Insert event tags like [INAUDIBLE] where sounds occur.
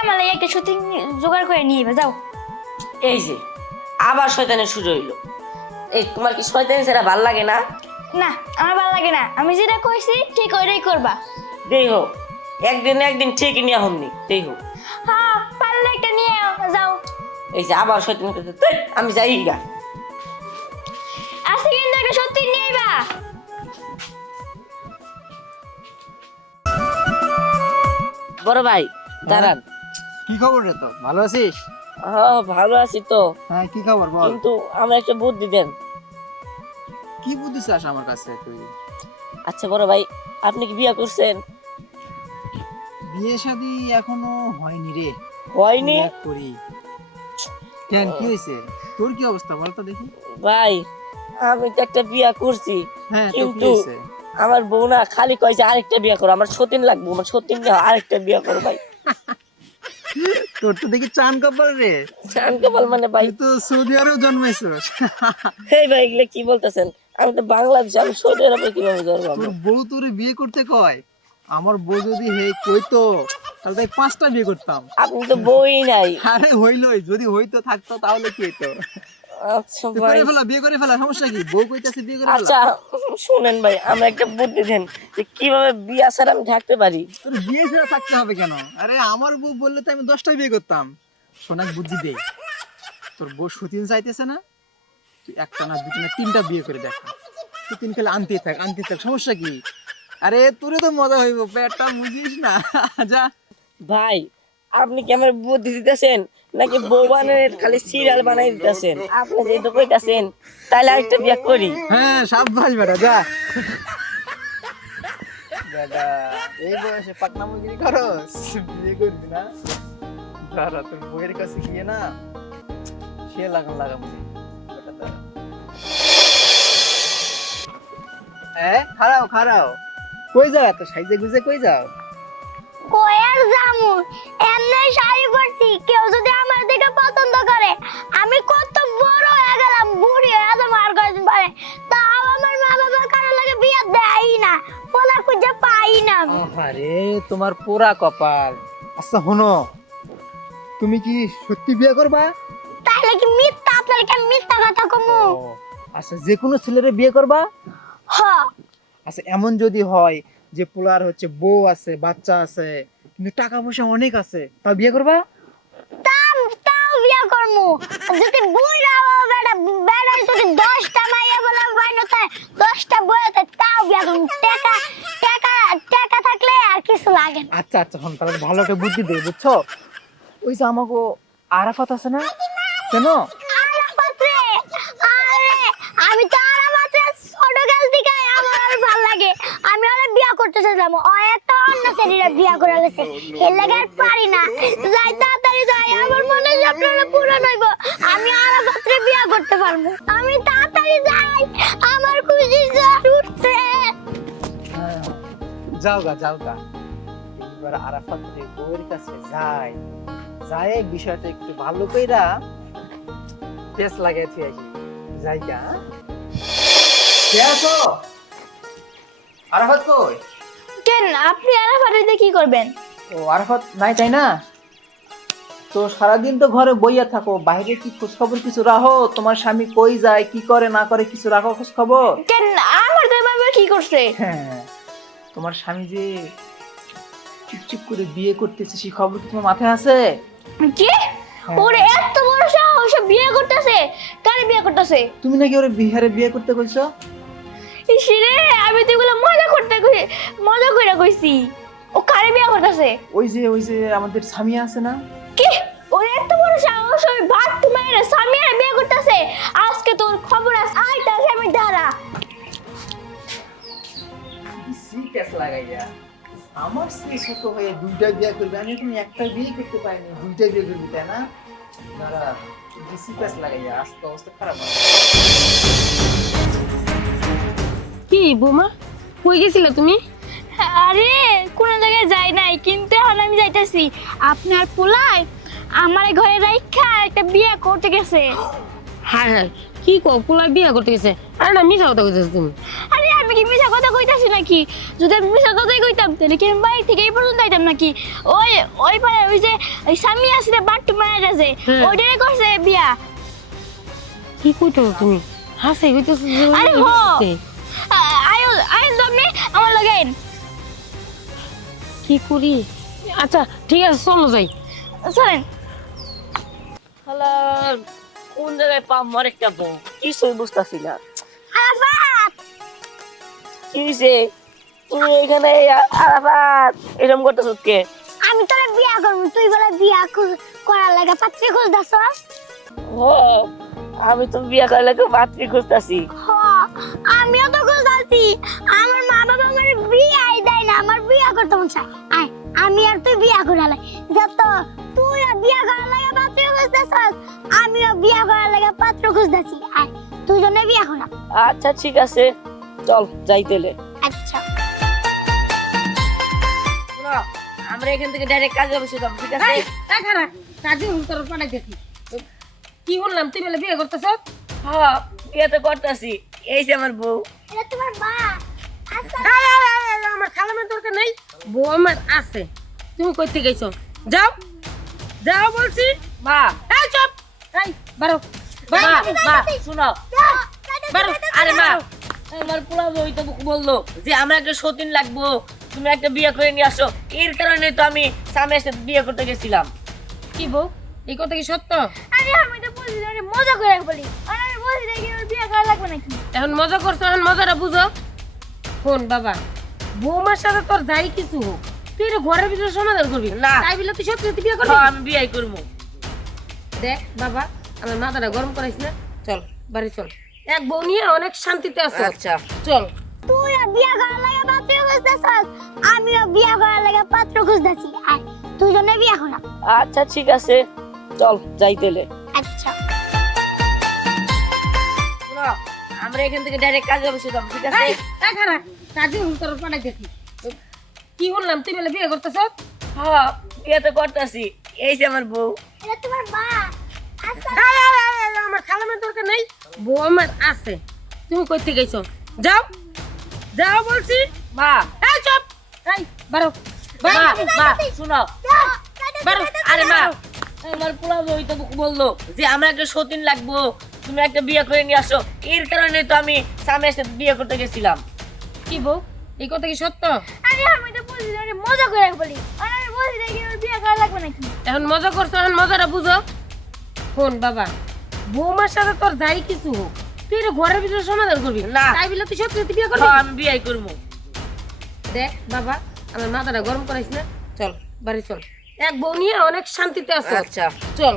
আমার লাগি একটা জোগাড় করে নিয়ে যাবে যাও। এই যে আবার শয়তানের শুরু হইল। এই তোমার কি শয়তানি ছাড়া ভালো লাগে না? না আমার ভালো লাগে না। আমি যেটা কইছি ঠিক ওইটাই করবা। দেই হোক একদিন না একদিন ঠিকই নিয়ে হমনি দেই হোক। হ্যাঁ পারলে একটা নিয়ে আও, যাও। এই যে আবার শয়তান করতে ধ্যাৎ, আমি যাই গা। আজকে কিন্তু একটা সত্যি নিয়ে আইবা। বড় ভাই দাঁড়ান। কি খবর রে তো? ভালো আছিস? হ্যাঁ ভালো আছি তো। হ্যাঁ কি খবর বল? কিন্তু আমার একটা বুদ্ধি দেন। কি বুদ্ধি চাস আমার কাছে তুই? আচ্ছা বড় ভাই আপনি কি বিয়ে করছেন? বিয়ে শাদি এখনও হয়নি রে। হয়নি? করি। কেন কি হয়েছে? তোর কি অবস্থা বল তো দেখি। ভাই আমি তো একটা বিয়ে করছি। হ্যাঁ কিন্তু- আমার বউ না খালি কয়েছে আরেকটা বিয়ে করো। আমার সতীন লাগবে আমার সতীন আরেকটা বিয়ে করো ভাই। তোর তো দেখি চান কপাল রে। চান কপাল মানে ভাই। তুই তো সৌদি আরব জন্মাইছিস এই ভাই এগুলো কি বলতেছেন? আমি তো বাংলাদেশ আমি সৌদি আরবে কীভাবে জন্মাবো? তোর বউ তোরে বিয়ে করতে কয়? আমার বউ যদি হে কইতো তাহলে তাই পাঁচটা বিয়ে করতাম। আপনি তো বই নাই। আরে হইলই যদি হইতো থাকতো তাহলে কি হইতো? করে ফেলা বিয়ে করে ফেলা সমস্যা কি? বউ কইতাছে বিয়ে করে আচ্ছা শুনেন ভাই আমরা একটা বুদ্ধি দেন যে কীভাবে বিয়ে ছাড়া আমি থাকতে পারি। তোর বিয়ে ছাড়া থাকতে হবে কেন? আরে আমার বউ বললে তো আমি দশটা বিয়ে করতাম। সোনাক বুদ্ধি দে। তোর বউ সুতিন চাইতেছে না তুই একটা না দুটো না তিনটা বিয়ে করে দেখ। সুতিন খেলে আনতে থাক আনতে থাক সমস্যা কি? আরে তোরে তো মজা হইব পেটটা বুঝিস না। [LAUGHS] যা। ভাই আপনি কি আমার বুদ্ধি দিতেছেন? নাকি বউ বানানোর খালি সিরিয়াল বানাই দিতেছেন? আপনি যেহেতু কইতাছেন তাহলে আরেকটা বিয়ে করি। হ্যাঁ সাবধান বেটা যা। এই বয়সে পাকনা মুগিরি করস? বিয়ে করবি না? দাঁড়া তোর বইয়ের কাছে গিয়ে না সে লাগাম লাগাম খারাও খারাও কই যাও এত সাইজে গুজে কই যাও? কয়ার জামু এমনি শাড়ি পরছি কেউ যদি আমার দিকে পছন্দ করে আমি কত বড় হয়ে গেলাম বুড়ি হয়ে যাব আর কয়েকদিন পরে। তাও আমার মা বাবা কারও লাগে বিয়ে দেয় না পোলা খুঁজে পাই না। আরে তোমার পোড়া কপাল। আচ্ছা শোনো তুমি কি সত্যি বিয়ে করবা? তাহলে কি মিথ্যা? আপনার কি মিথ্যা কথা কমু? আচ্ছা যে কোনো ছেলেরে বিয়ে করবা? হ। আচ্ছা এমন যদি হয় যে পোলার হচ্ছে বউ আছে বাচ্চা আছে কিন্তু টাকা পয়সা অনেক আছে। তা বিয়ে করবা? তাও তাও বিয়ে করমু। যদি বুইরা বেটা বেটা যদি দশটা মাইয়া বলে বাইনো তাই দশটা বইতে তাও বিয়ে করমু। টাকা টাকা টাকা থাকলে আর কিছু লাগে না। আচ্ছা আচ্ছা হন তাহলে ভালো বুদ্ধি দেবে বুঝছ? ওই যে আমাকে আরাফাত আছে না? কেন? আরাফাত রে, আরে, আমি তো আরাফাত রে ছোট কাল থেকে আমার আর ভালো লাগে আমি ওরে বিয়া করতে চাইলাম। ও একটা অন্য ছেলেরা বিয়া করে গেছে। এর লাগে আর পারি না। যাই তাড়াতাড়ি যাই, আমার মনে স্বপ্নটা পূরণ হইব। আমি আরাফাত রে বিয়া করতে পারব। আমি তাড়াতাড়ি যাই, আমার খুশি জ্বর উঠছে। যাও গা যাও গা এইবার আরাফাত বউয়ের কাছে যাই। যায় বিষয়টা একটু ভালো কইরা পেস লাগাইছি আসি। যাই গা হ্যাঁ? আরাফাত কই? কেন? আপনি আরাফাতের দিয়ে কি করবেন? ও আরাফাত নাই তাই না? তো সারাদিন তো ঘরে বইয়া থাকো বাইরে কি খোঁজ খবর কিছু রাখো? তোমার স্বামী কই যায় কি করে না করে কিছু রাখো খোঁজ খবর কেন? আমার তো এভাবে কি করছে? হ্যাঁ তোমার স্বামী যে চুপচুপ করে বিয়ে করতেছে সেই খবর কি তোমার মাথায় আছে? কি? ওরে এত বড় সাহস বিয়ে করতেছে? কারে বিয়ে করতেছে? তুমি নাকি ওরে বিহারে বিয়ে করতে কইছো? ইসিরে আমি তো এগুলো মজা করতে কই মজা কইরা কইছি। ও কারে বিয়ে করতেছে? ওই যে ওই যে আমাদের স্বামী আছে না? কি? ওর এত বড় সাহস ওই ভাত মাইরে সামিয়ারে বিয়ে করতেছে। আজকে তোর খবর আছে আইতাছে আমি দাঁড়া। সিরিয়াস লাগাইয়া? আমার স্ত্রী ছোট হয়ে দুইটা বিয়ে করবে আমি তুমি একটা বিয়ে করতে পারিনি দুইটা বিয়ে করবি তাই না? দাঁড়া সিরিয়াস লাগাইয়া? আজকে অবস্থা খারাপ। কি বৌমা? কই গেছিলে তুমি? আরে কোন জায়গায় যাই নাই কিন্তু এখন আমি যাইতাছি। আপনার পোলায় আমার ঘরে রাইখা একটা বিয়ে করতে গেছে। হ্যাঁ হ্যাঁ কি কো পোলা বিয়ে করতে গেছে? আরে না মিশা কথা কইতেছ তুমি। আরে আমি কি মিছা কথা কইতাছি নাকি? যদি আমি মিশা কথাই কইতাম তাহলে কি আমি বাড়ি থেকে এই পর্যন্ত আইতাম নাকি? ওই ওই পারে ওই যে ওই স্বামী আছে না বাট্টু মায়ের আছে ওইটারে করছে বিয়া। কি কইতো তুমি? হাসে কইতেছ আরে হো। আয় আয় তুমি কি করি? আচ্ছা ঠিক আছে চলো যাই। চলেন। হালার কোন জায়গায় পাম? মার একটা বউ। কিছুই বুঝতেছি না আরাফাত! কি হয়েছে তুমি এখানে আরাফাত! এরকম করতেছ কে? আমি তোরে বিয়া করব তুই বলে বিয়া করার লাগে পাত্রী খুঁজতাছ? ও আমি তো বিয়া করে লাগে পাত্রী খুঁজতেছি। হ আমিও তো খুঁজতাছি আমার মা বাবা আমার বিয়াই দেয় না আমার বিয়া করতে মন চায়। আয় আমি আর তুই বিয়া করা লাগে যত তুই আর বিয়া করার লাগে পাত্র খুঁজতেছস আমিও বিয়া করার লাগে পাত্র খুঁজতাছি। আয় দুজনে বিয়া করা। আচ্ছা ঠিক আছে। চল যাইতেলে আচ্ছা। শোনো আমরা এখান থেকে ডাইরেক্ট কাজে বসে যাব ঠিক আছে? খারাপ কাজে উত্তর পাঠাইতেছি কি বললাম তুই বলে বিয়ে করতেছ? হ্যাঁ বিয়ে তো করতেছি। এই যে আমার বউ। এটা তোমার মা। আচ্ছা। আমার খালামের দরকার নেই। বউ আমার আছে। তুমি কইতে গেছো যাও। যাও বলছি। মা। এই চুপ। এই বারো। মা বারো। মা শোনো। বারো। আরে মা আমার পোলা বউ তো বলল যে আমরা একটা সতীন লাগবো। তুমি একটা বিয়ে করে নিয়ে আসো। এর কারণে তো আমি স্বামীর সাথে বিয়ে করতে গেছিলাম। কি বউ? এই কথা কি সত্য? আরে আমি তো বলছি আরে মজা করে বলি। আর আমি বলছি দেখি ওর বিয়ে করা লাগবে নাকি? এখন মজা করছ এখন মজাটা বুঝো। শোন বাবা বৌমার সাথে তোর যাই কিছু হোক তুই এটা ঘরের ভিতরে সমাধান করবি। না। তাই বলে তুই সত্যি সত্যি বিয়ে করবি? হ্যাঁ আমি বিয়ে করব। দেখ বাবা আমার মাথাটা গরম করাইস না। চল বাড়ি চল। এক বউ নিয়ে অনেক শান্তিতে আছে। আচ্ছা। চল। তুই আর বিয়ে করার লাগে পাত্র খুঁজতেছস? আমিও বিয়ে করার লাগে পাত্র খুঁজতেছি। আয় দুজনে বিয়ে করা। আচ্ছা ঠিক আছে। চল যাইতেলে আচ্ছা। শোনো আমরা এখান থেকে ডাইরেক্ট কাজে বসে যাব ঠিক আছে? এই খারাপ কাজে পাঠাইতেছি। কি বললাম তুই বলে বিয়ে করতেছ? হ্যাঁ বিয়ে তো করতেছি। এই যে আমার বউ। এটা তোমার মা। আচ্ছা। আমার খালামের দরকার নেই। বউ আমার আছে। তুমি কইতে গেছো? যাও যাও বলছি। মা। এই চুপ। এই বারো। মা বারো। মা শোনো। বারো। আরে মা আমার পোলা বউ তো বলল যে আমরা একটা সতীন লাগবো তুমি একটা বিয়ে করে নিয়ে আসো। এর কারণে তো আমি স্বামীর সাথে বিয়ে করতে গেছিলাম। কি বউ? এই কথা কি সত্য? আরে আমি তো বলছি আরে মজা করে বলি। আর আমি ওর বিয়ে করা লাগবে নাকি? এখন মজা করছ এখন মজাটা বুঝো। শোন বাবা বৌমার সাথে তোর যাই কিছু হোক তুই এটা ঘরের ভিতরে সমাধান করবি? না। তাই বলে তুই সত্যি সত্যি বিয়ে করবি? হ্যাঁ আমি বিয়ে করব। দেখ বাবা আমার মাথাটা গরম করাইস না। চল বাড়ি চল। এক বউ নিয়ে অনেক শান্তিতে আছে। আচ্ছা। চল।